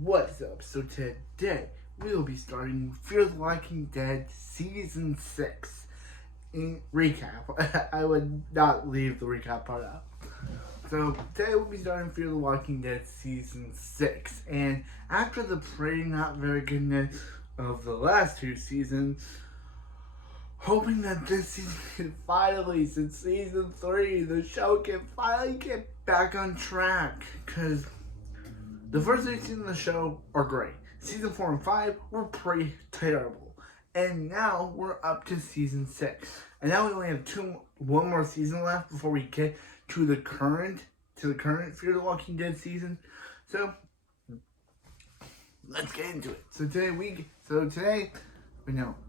What's up? So today we will be starting Fear the Walking Dead Season 6 in recap. I would not leave the recap part out. So today we'll be starting Fear the Walking Dead Season 6. And after the pretty not very goodness of the last two seasons, hoping that this season can finally, since Season 3, the show can finally get back on track. Because the first 8 seasons of the show are great. Season 4 and 5 were pretty terrible. And now we're up to Season 6. And now we only have one more season left before we get to the current Fear the Walking Dead season. So let's get into it.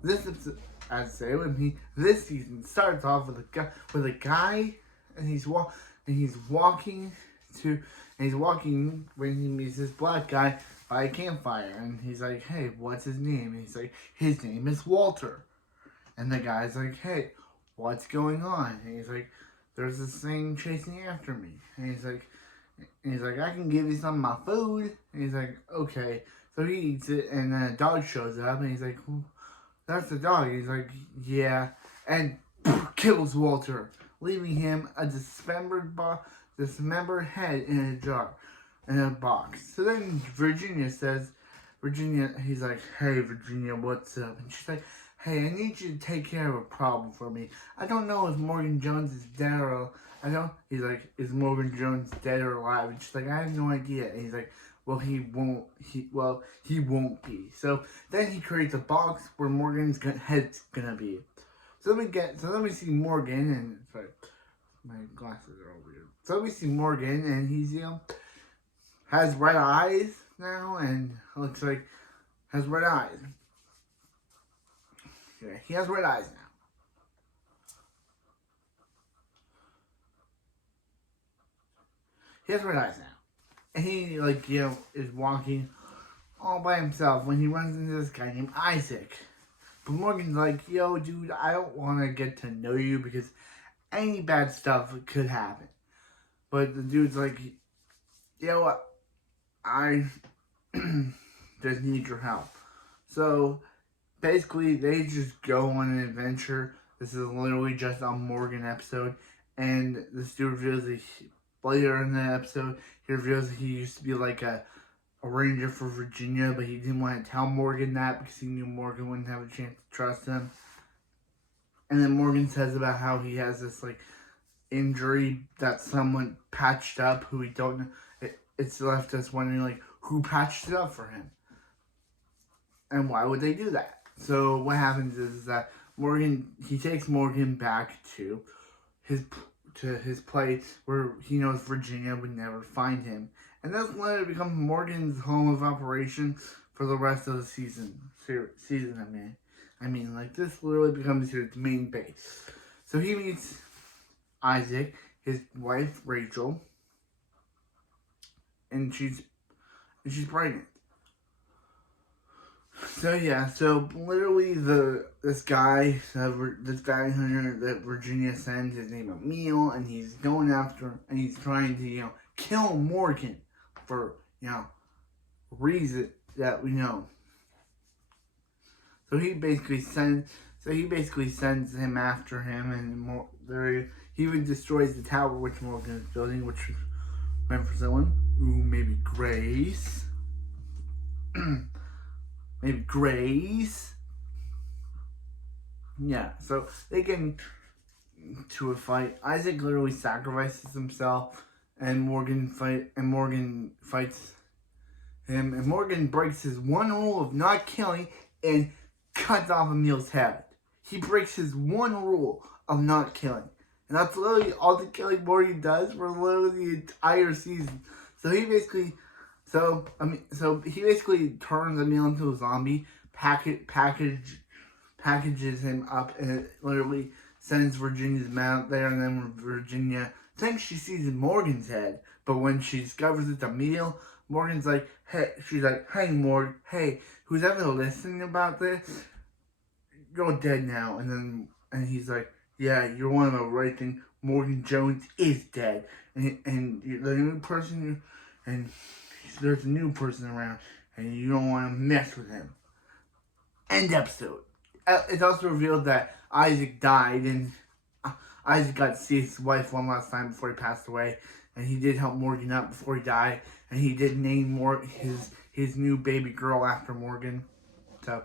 This episode, as say with me, this season starts off with a guy, and he's walking when he meets this black guy by a campfire, and he's like, "Hey, what's his name?" And he's like, "His name is Walter." And the guy's like, "Hey, what's going on?" And he's like, "There's this thing chasing after me." And he's like, "I can give you some of my food." And he's like, "Okay." So he eats it, and then a dog shows up, and he's like, "That's the dog." And he's like, "Yeah," and kills Walter, leaving him a dismembered head in a box. So then he's like, "Hey, Virginia, what's up?" And she's like, "Hey, I need you to take care of a problem for me. I don't know if Morgan Jones is dead or he's like, "Is Morgan Jones dead or alive?" And she's like, "I have no idea." And he's like, "Well, he won't be." So then he creates a box where Morgan's head's gonna be. So let me see Morgan, and sorry, my glasses are all weird. So let me see Morgan, and he's has red eyes now, and looks like has red eyes. Yeah, he has red eyes now. He has red eyes now. And he, is walking all by himself when he runs into this guy named Isaac. But Morgan's like, "Yo, dude, I don't want to get to know you because any bad stuff could happen." But the dude's like, "You know what? I just need your help." So basically, they just go on an adventure. This is literally just a Morgan episode. And this dude reveals later in the episode, he reveals that he used to be like a ranger for Virginia, but he didn't want to tell Morgan that because he knew Morgan wouldn't have a chance to trust him. And then Morgan says about how he has this injury that someone patched up who we don't know. It's left us wondering who patched it up for him, and why would they do that? So what happens is that he takes Morgan back to his place where he knows Virginia would never find him. And that's when it becomes Morgan's home of operation for the rest of the season. This literally becomes his main base. So he meets Isaac, his wife Rachel, and she's pregnant. So literally this guy hunter that Virginia sends, his name is Emil, and he's going after, and he's trying to kill Morgan for reason that we know. So he basically sends him after him, and he even destroys the tower which Morgan is building, which meant for someone maybe Grace. Maybe Grace. Yeah, so they get into a fight. Isaac literally sacrifices himself, and Morgan fights him. And Morgan breaks his one rule of not killing and cuts off Emil's head. He breaks his one rule of not killing. And that's literally all the killing Morgan does for literally the entire season. So he basically turns Emil into a zombie, packages him up, and it literally sends Virginia's man out there, and then Virginia thinks she sees Morgan's head, but when she discovers it's Emil, Morgan's like, "Hey, Morgan, hey, who's ever listening about this? You're dead now." And he's like, "Yeah, you're one of the right thing. Morgan Jones is dead, and the new person, and there's a new person around, and you don't want to mess with him. End episode. It's also revealed that Isaac died, and Isaac got to see his wife one last time before he passed away, and he did help Morgan out before he died, and he did name his new baby girl after Morgan. So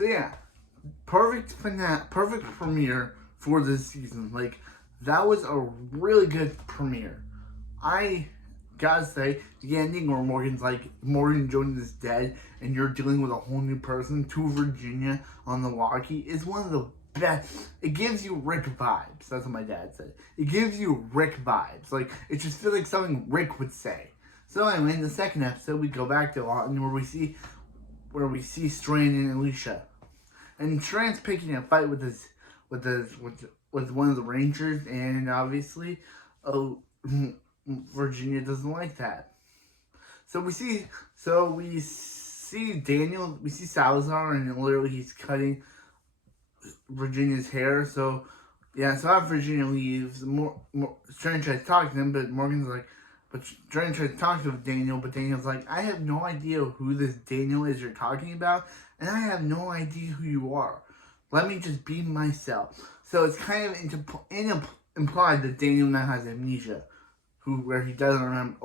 yeah, perfect premiere for this season. Like, that was a really good premiere. I gotta say, the ending where Morgan's like, Morgan Jones is dead and you're dealing with a whole new person to Virginia on the walkie is one of the best. It gives you Rick vibes. That's what my dad said. It gives you Rick vibes. Like, it just feels like something Rick would say. So anyway, in the second episode, we go back to Lawton where we see Strand and Alicia. And Strand's picking a fight with one of the Rangers, and obviously, Virginia doesn't like that. So we see Daniel, we see Salazar, and literally he's cutting Virginia's hair. So after Virginia leaves, Strand tries to talk to him, but Morgan's like, but Strand tries to talk to Daniel, but Daniel's like, I have no idea who this Daniel is you're talking about, and I have no idea who you are. Let me just be myself. So it's kind of implied that Daniel now has amnesia, where he doesn't remember.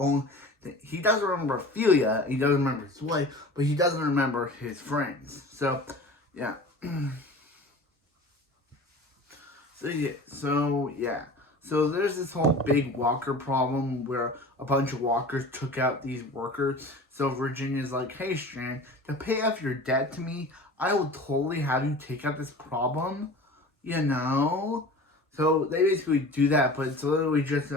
He doesn't remember Ophelia. He doesn't remember his wife, but he doesn't remember his friends. So yeah. So there's this whole big walker problem where a bunch of walkers took out these workers. So Virginia's like, hey Strand, to pay off your debt to me, I will totally have you take out this problem. You know? So they basically do that, but it's literally just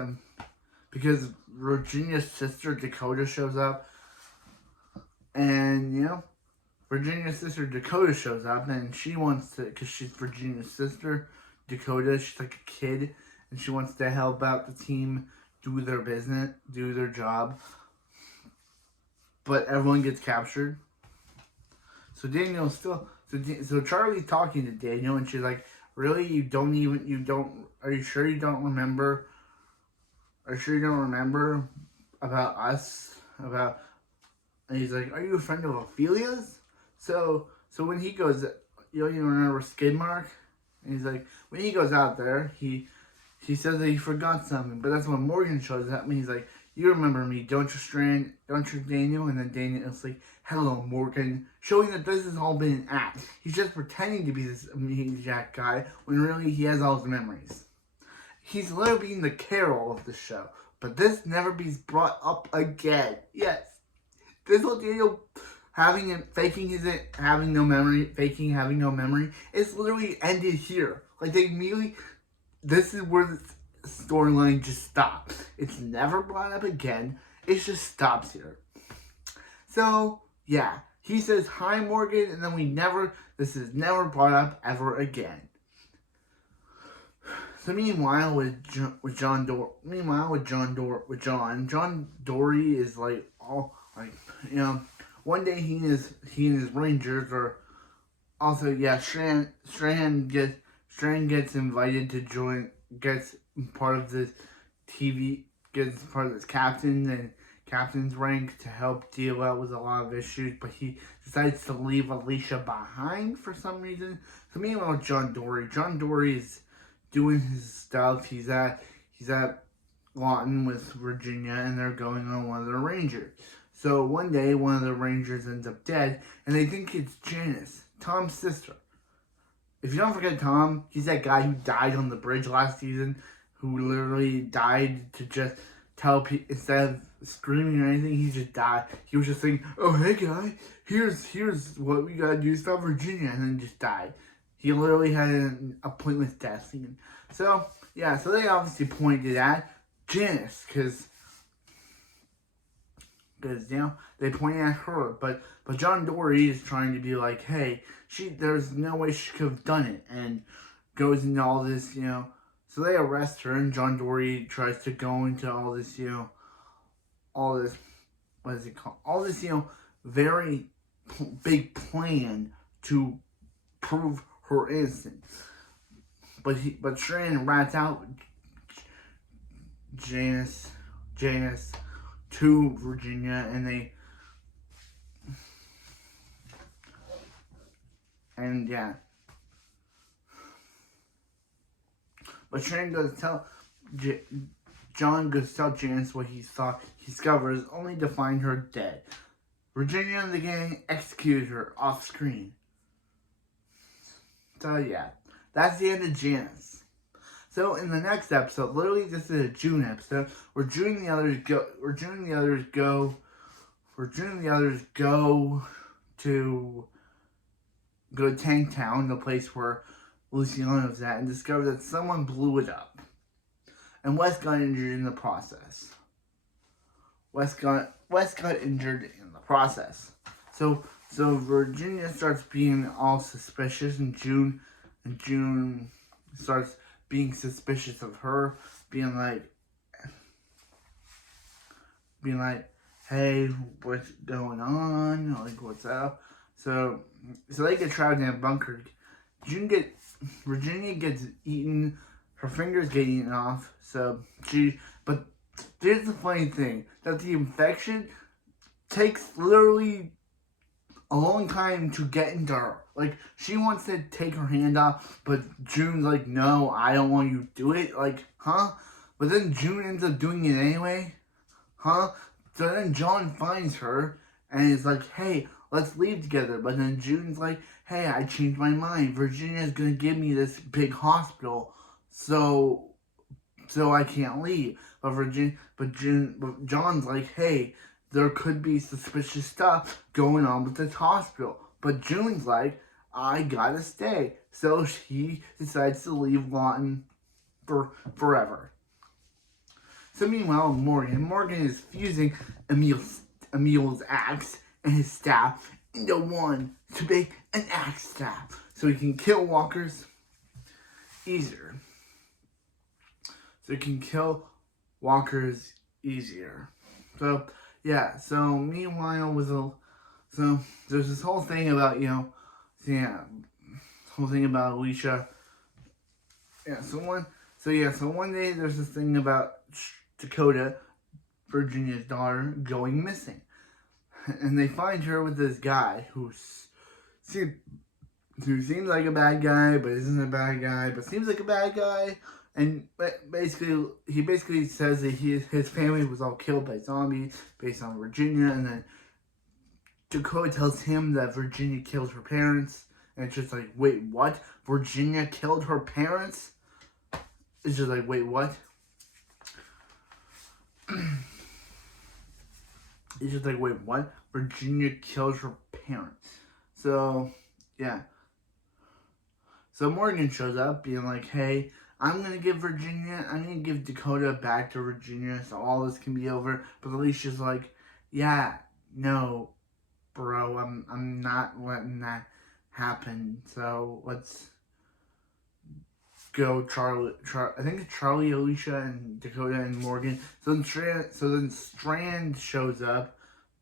because Virginia's sister Dakota shows up. And, Virginia's sister Dakota shows up, and she wants to, because she's Virginia's sister, Dakota, she's like a kid, and she wants to help out the team do their business, do their job. But everyone gets captured. So Daniel's still, so Charlie's talking to Daniel, and she's like, really, are you sure you don't remember? Are you sure you don't remember about us? And he's like, are you a friend of Ophelia's? So when he goes, you remember Skidmark? And he's like, when he goes out there, he says that he forgot something. But that's when Morgan shows up, and he's like, you remember me, don't you, Strand? Don't you, Daniel? And then Daniel is like, hello, Morgan. Showing that this has all been an act. He's just pretending to be this amnesiac guy when really he has all his memories. He's literally being the Carol of the show. But this never be brought up again. Yes. This whole Daniel having no memory, it's literally ended here. Like, they immediately, this is where the storyline just stops. It's never brought up again. It just stops here. So, yeah. He says, hi, Morgan, and then this is never brought up ever again. So meanwhile, John Dory is like, one day he and his Rangers are also, Strand gets invited to join, gets part of this captain's rank to help deal out with a lot of issues, but he decides to leave Alicia behind for some reason. So meanwhile, John Dory is doing his stuff. He's at Lawton with Virginia, and they're going on one of the Rangers. So one day, one of the Rangers ends up dead, and they think it's Janice, Tom's sister. If you don't forget Tom, he's that guy who died on the bridge last season, who literally died to just tell people, instead of screaming or anything, he just died. He was just saying, oh, hey guy, here's what we gotta do to stop Virginia, and then just died. He literally had a pointless death scene. So they obviously pointed at Janice, because they pointed at her, but John Dory is trying to be like, hey, there's no way she could have done it, and goes into all this, so they arrest her, and John Dory tries to go into all this, what is it called? All this, very big plan to prove her innocence. But Strand rats out Janice to Virginia, and And yeah. But Shane goes to tell John goes to tell Janice what he saw. He discovers only to find her dead. Virginia and the gang executed her off screen. So yeah, that's the end of Janice. So in the next episode, literally this is a June episode, where June and the others go. To Tank Town, the place where Luciano was at, and discover that someone blew it up. And Wes got injured in the process. Wes got injured in the process. So Virginia starts being all suspicious, and June starts being suspicious of her, being like, hey, what's going on? Like, what's up? So they get trapped in a bunker. Virginia gets eaten. Her fingers get eaten off. But here's the funny thing, that the infection takes literally a long time to get into her. Like, she wants to take her hand off, but June's like, no, I don't want you to do it. Like, huh? But then June ends up doing it anyway. Huh? So then John finds her and is like, hey, let's leave together. But then June's like, hey, I changed my mind. Virginia's gonna give me this big hospital, so I can't leave. But John's like, hey, there could be suspicious stuff going on with this hospital. But June's like, I gotta stay. So she decides to leave Lawton forever. So meanwhile, Morgan is fusing Emil's axe and his staff into one to make an axe staff, so he can kill walkers easier. So yeah. So meanwhile, there's this whole thing about whole thing about Alicia. Yeah. So one day there's this thing about Dakota, Virginia's daughter, going missing. And they find her with this guy who seems like a bad guy, but isn't a bad guy, but seems like a bad guy. And he basically says that his family was all killed by zombies based on Virginia. And then Dakota tells him that Virginia killed her parents. And it's just like, wait, what? Virginia killed her parents? It's just like, wait, what? It's just like, wait, what? Virginia kills her parents. So, yeah. So Morgan shows up being like, hey, I'm going to give Dakota back to Virginia so all this can be over. But Alicia's like, yeah, no, bro, I'm not letting that happen. So let's go I think it's Charlie, Alicia, and Dakota, and Morgan. So then Strand shows up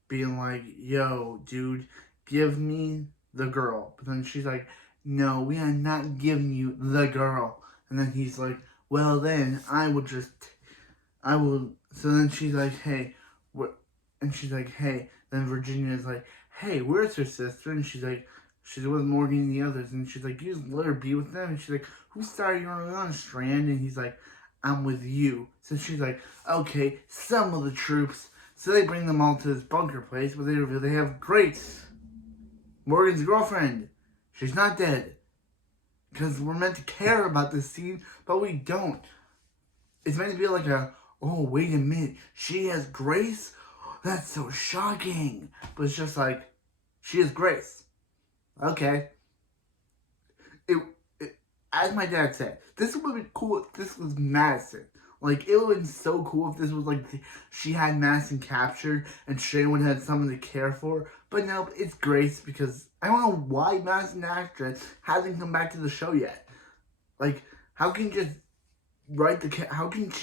being like, yo, dude, give me the girl. But then she's like, no, we are not giving you the girl. And then he's like, well then, so then she's like, hey, what? And she's like, hey, then Virginia's like, hey, where's her sister? And she's with Morgan and the others. And she's like, you just let her be with them? And she's like, who started you on Strand? And he's like, I'm with you. So she's like, okay, some of the troops. So they bring them all to this bunker place, but they reveal they have Grace, Morgan's girlfriend. She's not dead. Because we're meant to care about this scene, but we don't. It's meant to be like oh, wait a minute, she has Grace? That's so shocking. But it's just like, she has Grace. Okay. As my dad said, this would have been cool if this was Madison. Like, it would have been so cool if this was like, she had Madison captured and Shane had someone to care for. But no, it's Grace, because I don't know why Madison actress hasn't come back to the show yet. Like, how can she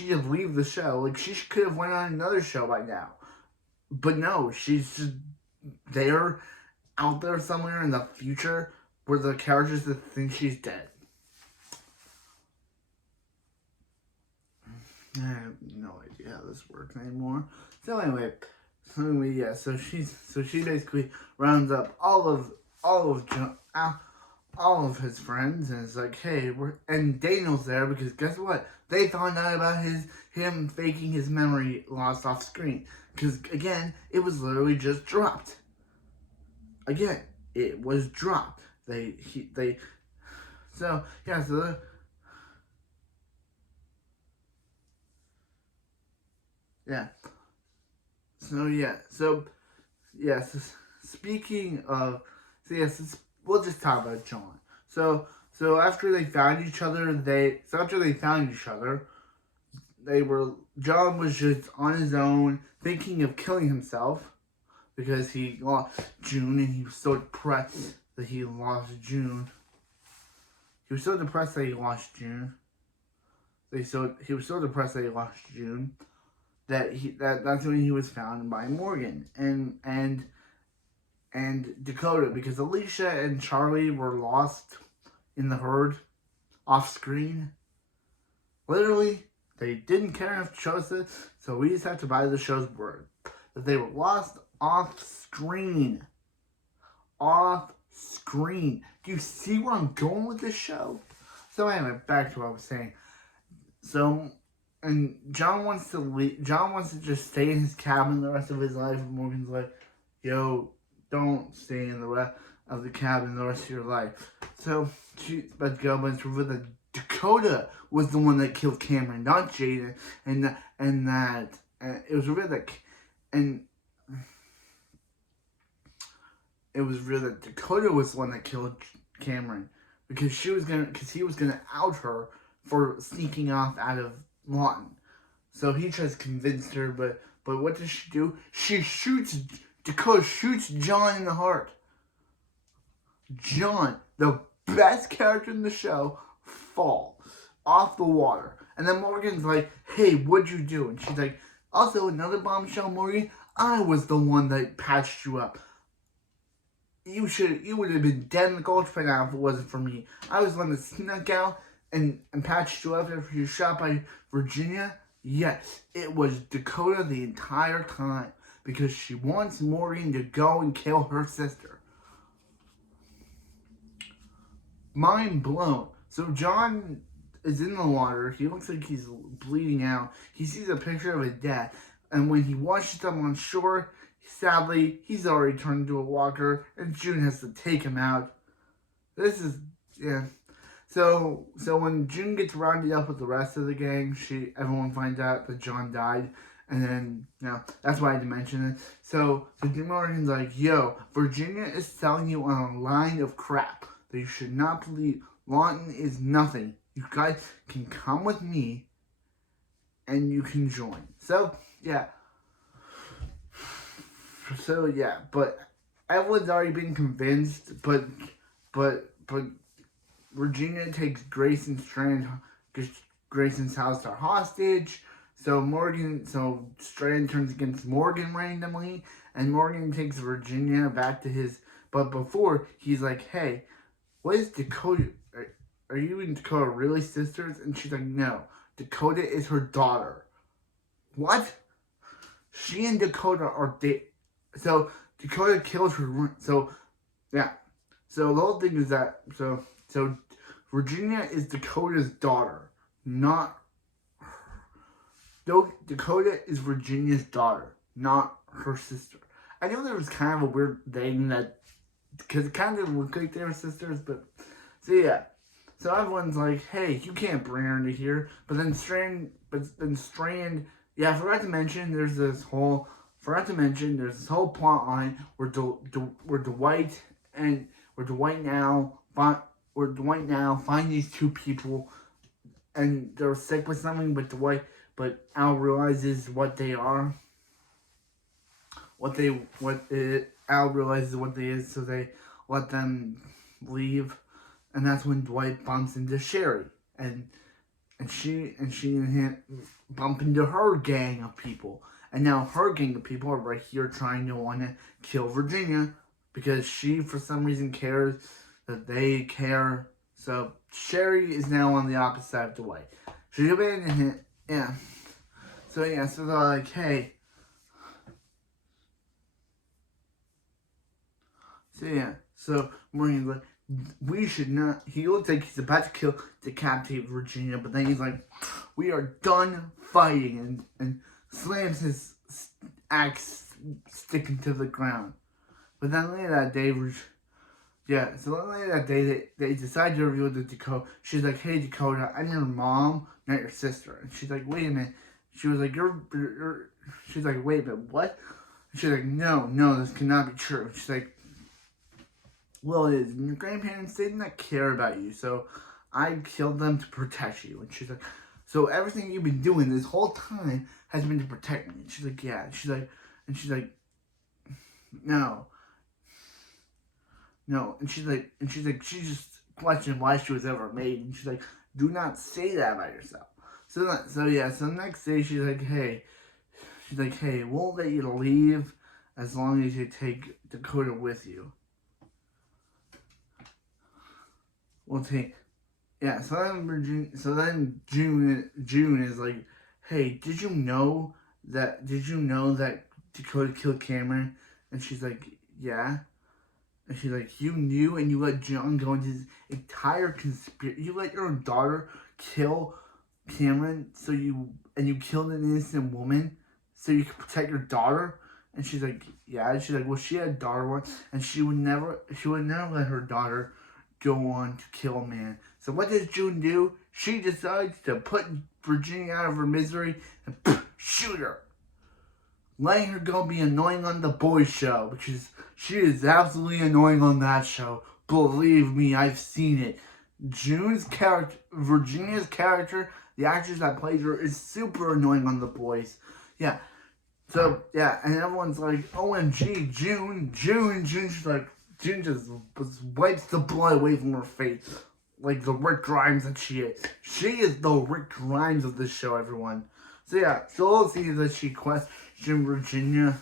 just leave the show? Like, she could have went on another show by now. But no, she's just out there somewhere in the future where the characters that think she's dead. I have no idea how this works anymore. So anyway, yeah. So she basically rounds up all of all of his friends, and it's like, hey, and Daniel's there because guess what? They found out about him faking his memory loss off screen. Because again, it was literally just dropped. Again, it was dropped. So yeah, yeah, yes. Speaking of, we'll just talk about John. So after they found each other, John was just on his own, thinking of killing himself because he lost June, and he was so depressed that he lost June. He was so depressed that he lost June. He was so depressed that he lost June that's when he was found by Morgan and Dakota, because Alicia and Charlie were lost in the herd off screen. Literally, they didn't care enough to show us it, so we just have to buy the show's word that they were lost off screen. Off screen. Do you see where I'm going with this show? So anyway, back to what I was saying. So, and John wants to leave. John wants to just stay in his cabin the rest of his life. And Morgan's like, yo, don't stay in the rest of the cabin the rest of your life. So she's about to go, but it's revealed that Dakota was the one that killed Cameron, not Jaden, and that it was revealed that Dakota was the one that killed Cameron because he was gonna out her for sneaking off out of Lawton. So he tries to convince her, but what does she do? Dakota shoots John in the heart. John, the best character in the show, falls off the water. And then Morgan's like, hey, what'd you do? And she's like, also, another bombshell, Morgan, I was the one that patched you up. You would have been dead in the gulch by now if it wasn't for me. I was the one that snuck out and patched you up after you were shot by Virginia. Yes, it was Dakota the entire time because she wants Morgan to go and kill her sister. Mind blown. So John is in the water. He looks like he's bleeding out. He sees a picture of a death. And when he washes up on shore, sadly, he's already turned into a walker. And June has to take him out. Yeah. So when June gets rounded up with the rest of the gang, everyone finds out that John died. And then, that's why I had to mention it. So Morgan's like, yo, Virginia is selling you on a line of crap that you should not believe. Lawton is nothing. You guys can come with me and you can join. So, yeah. But everyone's already been convinced, but Virginia takes Grayson's house to hostage. So Strand turns against Morgan randomly, and Morgan takes Virginia back to his. But before, he's like, hey, what is Dakota? Are you and Dakota really sisters? And she's like, no, Dakota is her daughter. What? She and Dakota are So Dakota kills her. So the whole thing is that so Virginia is Dakota's daughter, not Dakota is Virginia's daughter, not her sister. I know there was kind of a weird thing that because it kind of looked like they were sisters, but so everyone's like, hey, you can't bring her into here. But then Strand, I forgot to mention there's this whole plot line where Dwight now find these two people, and they're sick with something, but Al realizes what they are. Al realizes what they is, so they let them leave, and that's when Dwight bumps into Sherry, and she and him bump into her gang of people, and now her gang of people are right here trying to want to kill Virginia because she for some reason cares that they care. So Sherry is now on the opposite side of Dwight. She's abandoned him, yeah. So they're like, hey. So Morgan's like, we should not. He looks like he's about to decapitate Virginia, but then he's like, we are done fighting, and slams his axe sticking to the ground. But then later that day, they decide to reveal to Dakota. She's like, hey, Dakota, I'm your mom, not your sister. And she's like, wait a minute. She was like, she's like, wait a minute, what? And she's like, no, this cannot be true. And she's like, well, it is. And your grandparents, they did not care about you, so I killed them to protect you. And she's like, so everything you've been doing this whole time has been to protect me. And she's like, yeah. And she's like, no. And she's like, she just questioned why she was ever made. And she's like, do not say that about yourself. So the next day she's like, hey, we'll let you leave as long as you take Dakota with you. So then June is like, hey, did you know that Dakota killed Cameron? And she's like, yeah. And she's like, you knew, and you let John go into his entire conspiracy. You let your own daughter kill Cameron, and you killed an innocent woman so you could protect your daughter. And she's like, yeah. And she's like, well, she had a daughter once, and she would never let her daughter go on to kill a man. So what does June do? She decides to put Virginia out of her misery and shoot her, letting her go be annoying on the boys show, because she is absolutely annoying on that show. Believe me, I've seen it. Virginia's character, the actress that plays her, is super annoying on the boys. Yeah. So, yeah, and everyone's like, OMG, June. She's like, June just wipes the blood away from her face. Like the Rick Grimes that she is. She is the Rick Grimes of this show, everyone. So, yeah, so we'll see that she questions Virginia.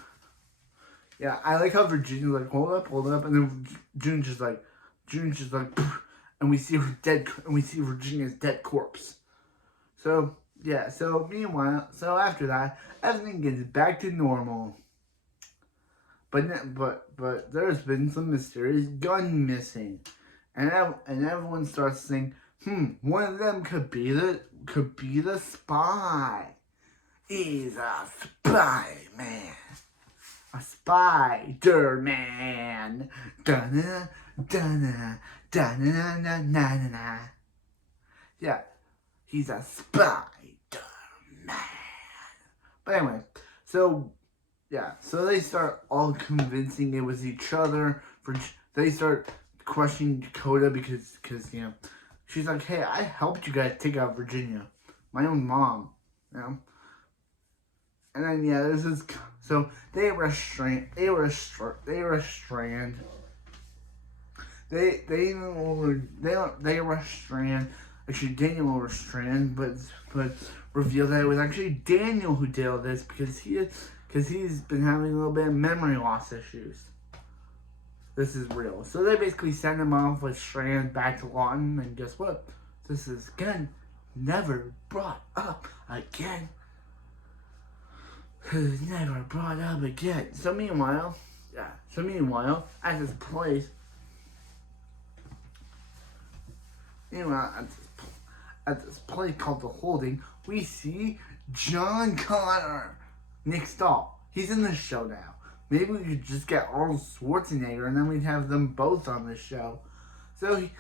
Yeah, I like how Virginia's like, hold up, and then June's just like, and we see Virginia's dead corpse. So, yeah, so after that, everything gets back to normal. But there's been some mysterious gun missing. And everyone starts saying, one of them could be the spy. He's a spy man. A Spider-Man. Da-na, da-na, da-na-na-na-na-na. Yeah, he's a Spider-Man. But anyway, so they start all convincing it was each other. They start questioning Dakota because she's like, hey, I helped you guys take out Virginia, my own mom, And then there's this. So they arrest Strand. They arrest Strand. Actually, Daniel arrests Strand, but reveal that it was actually Daniel who did all this because he's been having a little bit of memory loss issues. This is real. So they basically send him off with Strand back to Lawton, and guess what? This is again never brought up again. It's never brought up again. So meanwhile, at this place, at this place called The Holding, we see John Connor, Nick Stahl. He's in the show now. Maybe we could just get Arnold Schwarzenegger and then we'd have them both on the show. So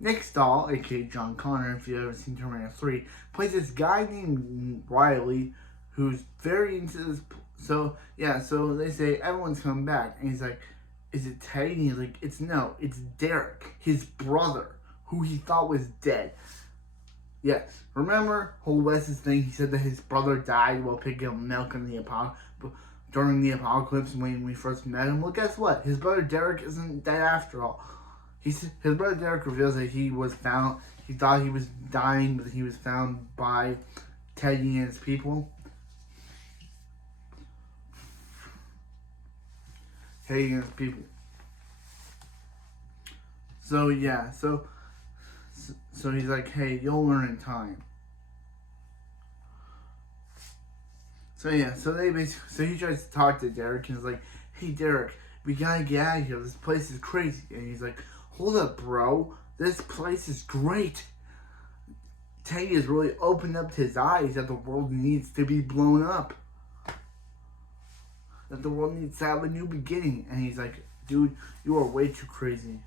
Nick Stahl, aka John Connor, if you've ever seen Terminator 3, plays this guy named Riley who's very into this. So they say everyone's coming back, and he's like, is it Teddy? And he's like, it's Derek, his brother, who he thought was dead. Yes, remember whole Wes's thing? He said that his brother died while picking up milk during the apocalypse when we first met him. Well, guess what? His brother Derek isn't dead after all. His brother Derek reveals that he was found. He thought he was dying, but he was found by Teddy and his people. Teddy and his people. So he's like, hey, you'll learn in time. So he tries to talk to Derek and he's like, hey Derek, we gotta get out of here. This place is crazy. And he's like, hold up, bro. This place is great. Teddy has really opened up his eyes that the world needs to be blown up. That the world needs to have a new beginning. And he's like, dude, you are way too crazy.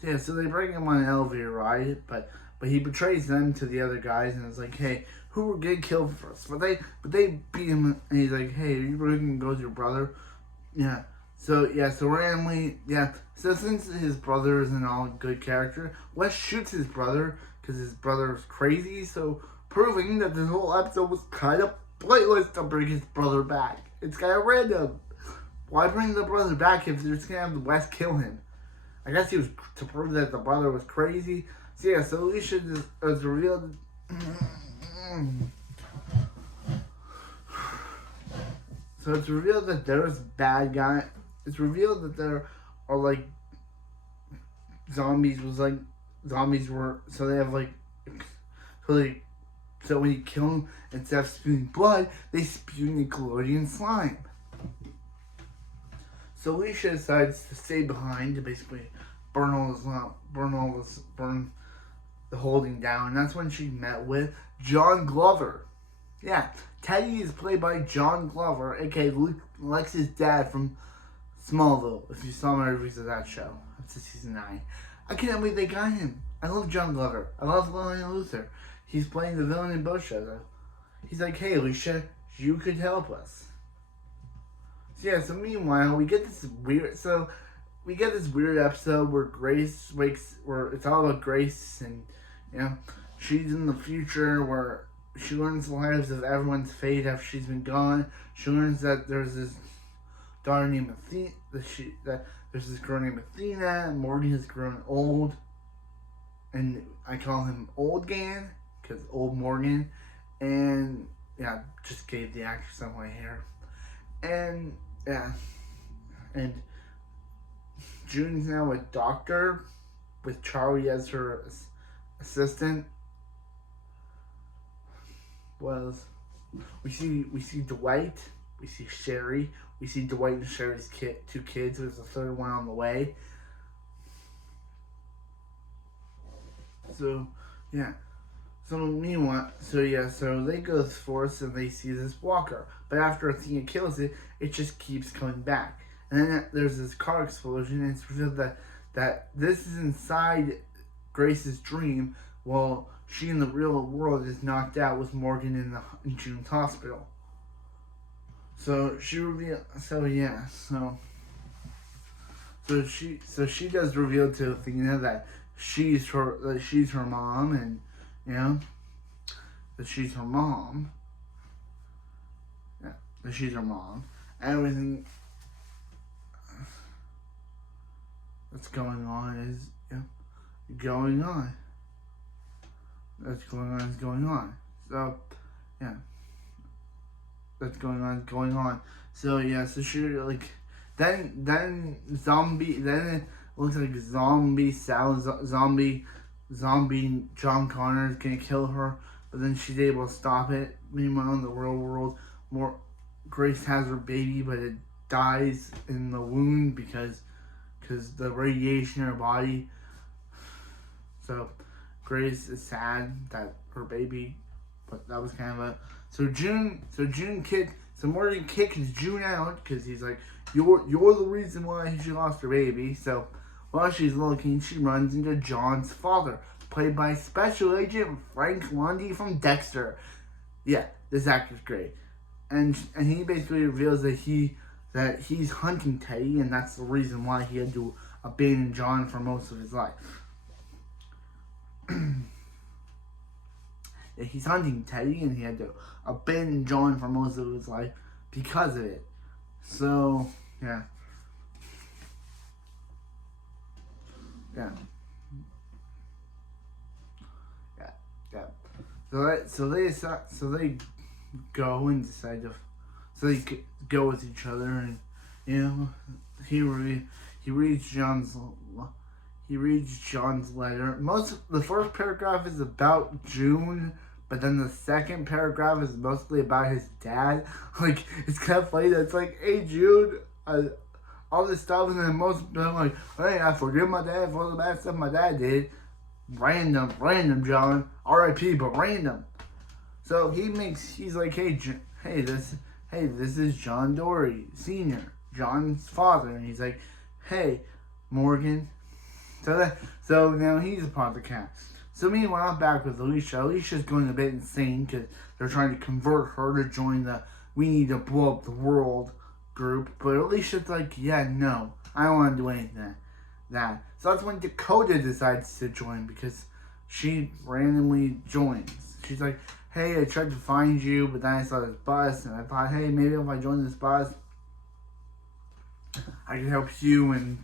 So yeah, so they bring him on an elevator ride, but he betrays them to the other guys and is like, hey, who will get killed first? But they beat him and he's like, hey, are you really gonna go with your brother? Yeah. So randomly, yeah. So since his brother isn't all a good character, Wes shoots his brother because his brother is crazy. So proving that this whole episode was kind of pointless to bring his brother back. It's kind of random. Why bring the brother back if they're just gonna have Wes kill him? I guess he was to prove that the brother was crazy. So yeah, so Alicia was revealed. So it's revealed that there's bad guy. It's revealed that there are like zombies were, so they have like, so when you kill them, instead of spewing blood, they spew Nickelodeon slime. So Alicia decides to stay behind to basically burn the holding down. And that's when she met with John Glover. Yeah, Teddy is played by John Glover, aka Lex's dad from Smallville. If you saw my reviews of that show, up to season 9, I can't believe they got him. I love John Glover. I love Lillian Luther. He's playing the villain in both shows. He's like, hey, Alicia, you could help us. So yeah, so meanwhile, we get this weird episode where where it's all about Grace, and you know, she's in the future where she learns the lives of everyone's fate after she's been gone. She learns that there's this daughter named Athena, that there's this girl named Athena, and Morgan has grown old, and I call him Old Gan because Old Morgan, and yeah, just gave the actress some white hair, and yeah, and June's now a doctor with Charlie as her assistant. Was we see Dwight, we see Sherry, we see Dwight and Sherry's two kids. There's a third one on the way. So yeah, so meanwhile, so they go to the forest and they see this walker, but after Athena kills it, it just keeps coming back. And then there's this car explosion, and it's revealed that this is inside Grace's dream, while she in the real world is knocked out with Morgan in June's hospital. So she revealed. So she does reveal to Athena that she's her mom, and you know that she's her mom. Yeah, that she's her mom. Everything that's going on is going on. That's going on is going on. So yeah, that's going on is going on. So yeah, so she then it looks like zombie John Connor is gonna kill her, but then she's able to stop it. Meanwhile, in the real world, Grace has her baby, but it dies in the wound because the radiation in her body. So Grace is sad that her baby, but that was kind of a Morgan kicks June out because he's like, you're the reason why she lost her baby. So while she's looking, she runs into John's father, played by Special Agent Frank Lundy from Dexter. Yeah, this actor's great, and he basically reveals that he's hunting Teddy, and that's the reason why he had to abandon John for most of his life. Yeah, he's hunting Teddy, and he had to abandon John for most of his life because of it. So yeah. So they go and decide to. So they go with each other, and you know, he reads John's letter. The first paragraph is about June, but then the second paragraph is mostly about his dad. Like, it's kind of funny that it's like, hey June, all this stuff, and then most of them like, hey, I forgive my dad for the bad stuff my dad did. Random John, R.I.P. but random. So he's like, hey, this is John Dory Sr., John's father, and he's like, hey, Morgan. So now he's a part of the cast. So meanwhile, back with Alicia. Alicia's going a bit insane because they're trying to convert her to join the "We Need to Blow Up the World" group. But Alicia's like, yeah, no, I don't want to do anything that. So that's when Dakota decides to join because she randomly joins. She's like, hey, I tried to find you, but then I saw this bus, and I thought, hey, maybe if I join this bus, I can help you. And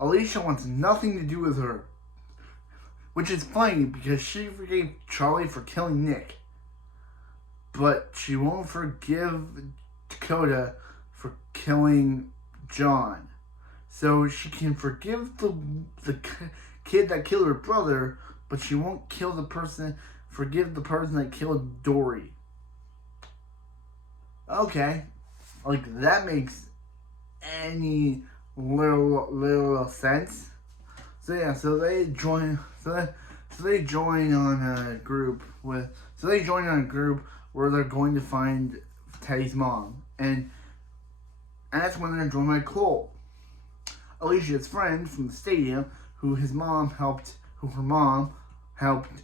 Alicia wants nothing to do with her. Which is funny because she forgave Charlie for killing Nick. But she won't forgive Dakota for killing John. So she can forgive the kid that killed her brother, but she won't forgive the person that killed Dory. Okay. Like, that makes any little sense. So yeah, so they join on a group where they're going to find Teddy's mom, and that's when they're joined by Cole, Alicia's friend from the stadium, who her mom helped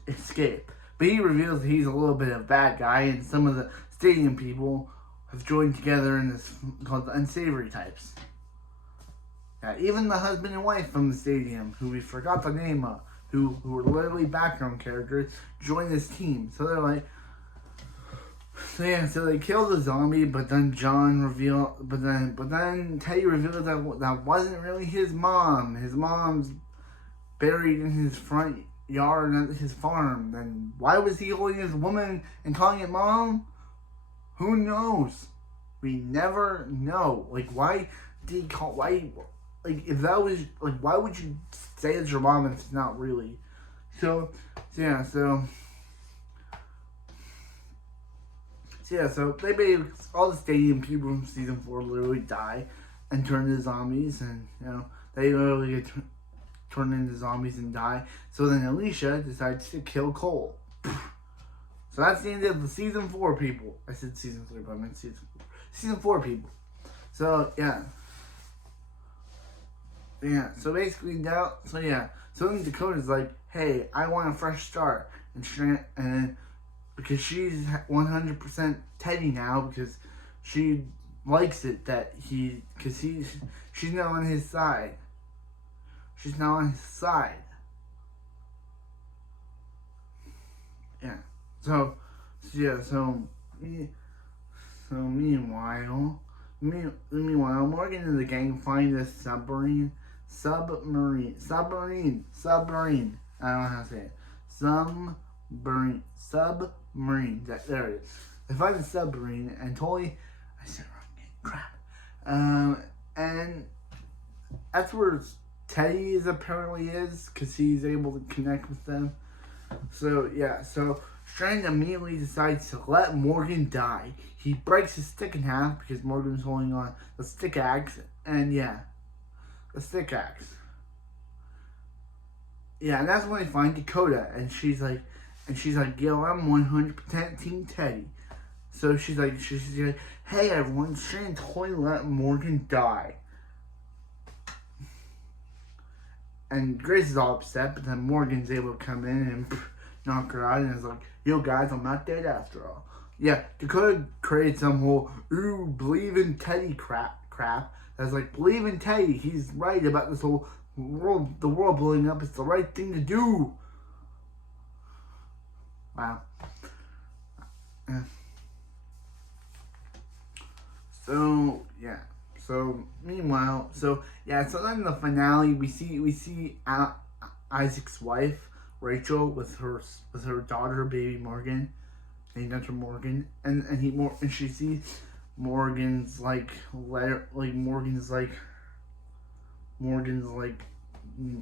escape. But he reveals that he's a little bit of a bad guy, and some of the stadium people have joined together in this called the Unsavory Types. Yeah, even the husband and wife from the stadium, who we forgot the name of, who were literally background characters, joined this team. So they're like, so they kill the zombie, but then Teddy reveals that wasn't really his mom. His mom's buried in his front yard at his farm. Then why was he holding his woman and calling it mom? Who knows? We never know. Like, why did he call? Like, if that was, like, why would you say it's your mom if it's not really? So they basically, all the stadium people from season 4 literally die and turn into zombies, and, they literally get turned into zombies and die. So then Alicia decides to kill Cole. So that's the end of the season 4 people. I said season 3, but I meant season 4. Season 4 people. So, yeah. Yeah, so basically now, so then Dakota's like, hey, I want a fresh start. And because she's 100% Teddy now, because she likes it that she's now on his side. She's now on his side. Yeah. So meanwhile, Morgan and the gang find this submarine. I don't know how to say it. Submarine. There it is. They find the submarine, and totally, I said wrong name. Crap. And that's where Teddy apparently is, because he's able to connect with them. So yeah. So Strand immediately decides to let Morgan die. He breaks his stick in half because Morgan's holding on the stick axe, and the stick axe. Yeah, and that's when they find Dakota, and she's like, yo, I'm 100% Team Teddy. So she's like, hey everyone, Shane totally let Morgan die. And Grace is all upset, but then Morgan's able to come in and knock her out, and is like, yo guys, I'm not dead after all. Yeah, Dakota creates some whole, believe in Teddy crap. That's like, believe in Teddy, he's right about this whole world, the world blowing up, it's the right thing to do. Wow. Yeah. So meanwhile, so then in the finale, we see Isaac's wife, Rachel, with her daughter, baby Morgan, named after Morgan, and she sees Morgan's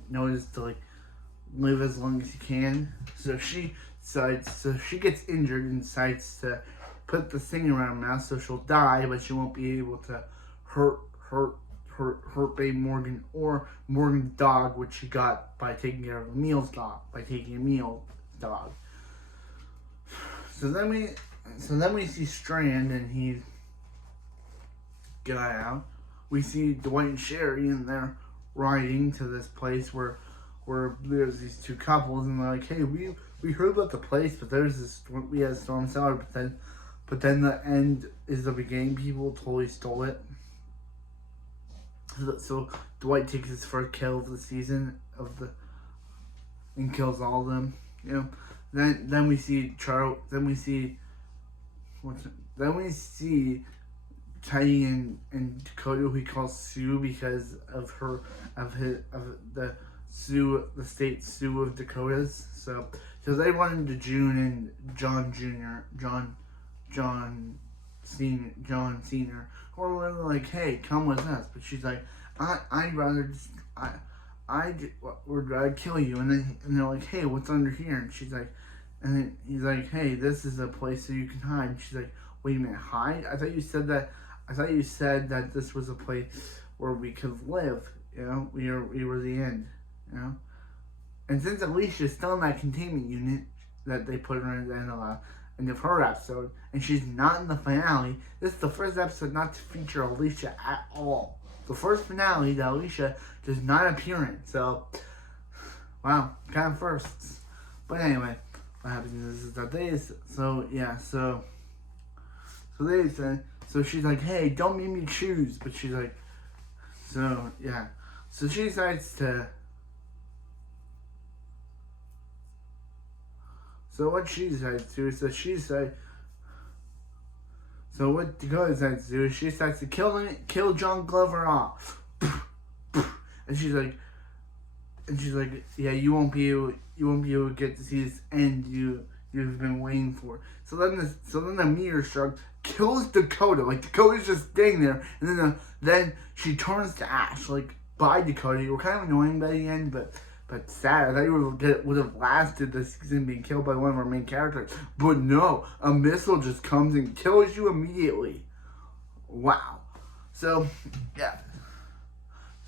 noticed to live as long as he can. So she gets injured and decides to put the thing around her mouth so she'll die, but she won't be able to hurt hurt Babe Morgan or Morgan's dog, which she got by taking care of Emil's dog, by taking Emil's dog. So then we see Strand, and he's got out. We see Dwight and Sherry, and they're riding to this place where there's these two couples, and they're like, hey, we heard about the place, but we had a storm cellar, but then the end is the beginning. People totally stole it. So Dwight takes his first kill of the season and kills all of them. You know. Then we see Teddy and Dakota, who he calls Sue because of the state Sue of Dakotas. So they run into June and John Senior, who are really like, hey, come with us. But she's like, I'd rather kill you. And they're like, hey, what's under here? And she's like, and then he's like, hey, this is a place so you can hide. And she's like, wait a minute, hide? I thought you said that this was a place where we could live. You know, we were the end. You know, and since Alicia's still in that containment unit that they put her in the end of her episode, and she's not in the finale, this is the first episode not to feature Alicia at all. The first finale that Alicia does not appear in. So, wow, kind of firsts. But anyway, what happens is that so she's like, hey, don't make me choose. But she's like, so she decides to. So what she decides to do is so what Dakota decides to do is she decides to kill John Glover off. And she's like, yeah, you won't be able to get to see this end you've been waiting for. So then the meteor struck, kills Dakota. Like, Dakota's just staying there, and then she turns to ash. Like, bye, Dakota. You were kind of annoying by the end, but sad. I thought you would have lasted the season being killed by one of our main characters. But no, a missile just comes and kills you immediately. Wow. So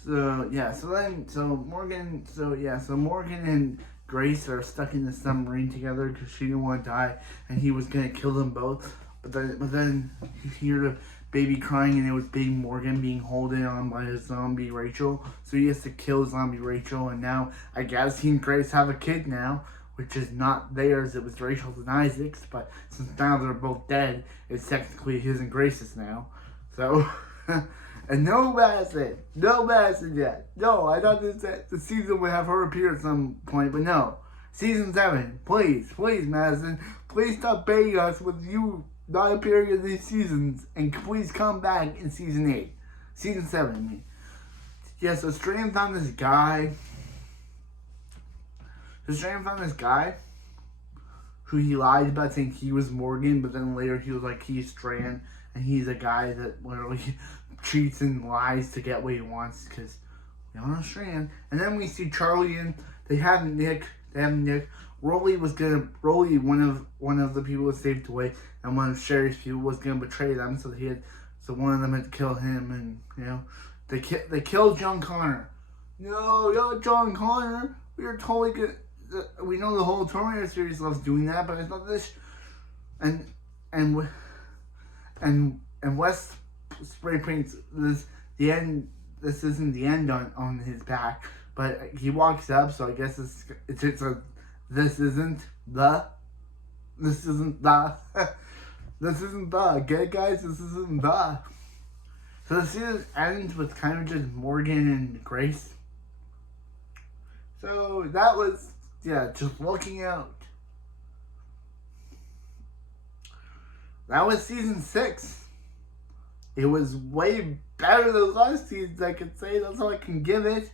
Morgan and Grace are stuck in the submarine together because she didn't want to die, and he was gonna kill them both. But then you hear the baby crying, and it was Baby Morgan being holding on by his zombie Rachel. So he has to kill zombie Rachel, and now I guess he and Grace have a kid now, which is not theirs. It was Rachel's and Isaac's, but since now they're both dead, it's technically his and Grace's now. So, and no Madison yet. No, I thought the season would have her appear at some point, but no. Season 7, please, Madison, please stop begging us with you not appearing in these seasons, and please come back in season 8. Season 7, I mean. Yeah, so Strand found this guy. Who he lied about saying he was Morgan, but then later he was like, he's Strand, and he's a guy that literally cheats and lies to get what he wants, because we all know Strand. And then we see Charlie, and they have Nick. Rolly, one of the people that saved Dwight, and one of Sherry's people was gonna betray them, so one of them had to kill him, and you know, they killed John Connor. No, not John Connor. We are totally good. We know the whole Terminator series loves doing that, but it's not this. And West spray paints this the end. This isn't the end on his back. But he walks up, so I guess this isn't the, get it, guys? This isn't the. So the season ends with kind of just Morgan and Grace. So that was, just looking out. That was season 6. It was way better than last season, I could say. That's all I can give it.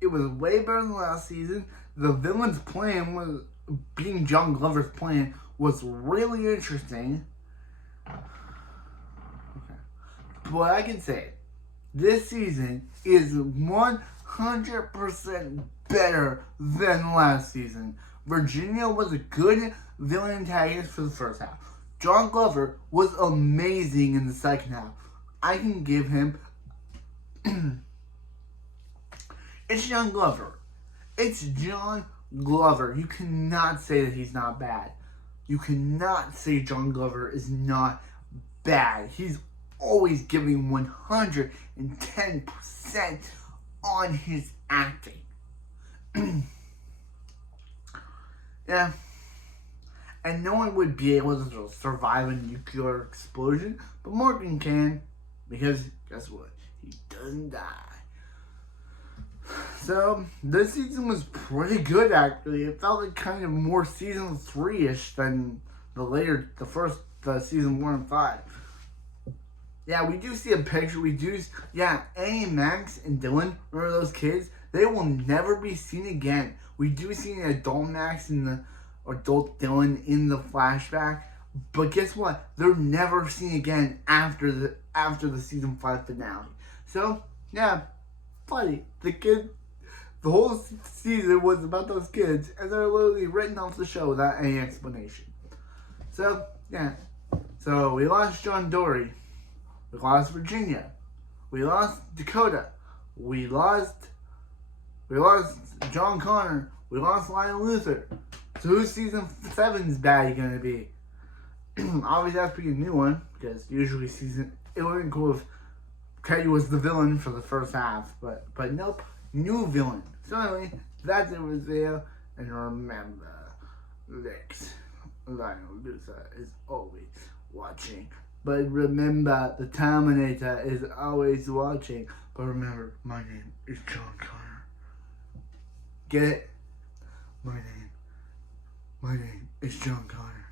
It was way better than last season. The villain's plan was, being John Glover's plan, was really interesting. Okay. But I can say, this season is 100% better than last season. Virginia was a good villain antagonist for the first half. John Glover was amazing in the second half. I can give him It's John Glover. It's John Glover. You cannot say that he's not bad. You cannot say John Glover is not bad. He's always giving 110% on his acting. Yeah. And no one would be able to survive a nuclear explosion, but Morgan can, because guess what? He doesn't die. So, this season was pretty good, actually. It felt like kind of more season 3-ish than the season 4 and 5. Yeah, we do see a picture. Annie, Max, and Dylan, remember those kids? They will never be seen again. We do see an adult Max and the adult Dylan in the flashback. But guess what? They're never seen again after the season 5 finale. So, yeah, funny. The whole season was about those kids, and they're literally written off the show without any explanation. So, yeah. So, we lost John Dorie. We lost Virginia. We lost Dakota. We lost John Connor. We lost Lionel Luthor. So, who's season 7's baddie gonna be? Obviously, that's pretty a new one, because usually it would have been cool if Teddy was the villain for the first half, but nope, new villain. So anyway, that's it with video, and remember, Lex, Lionel Luthor is always watching. But remember, the Terminator is always watching. But remember, my name is John Connor. Get it? My name is John Connor.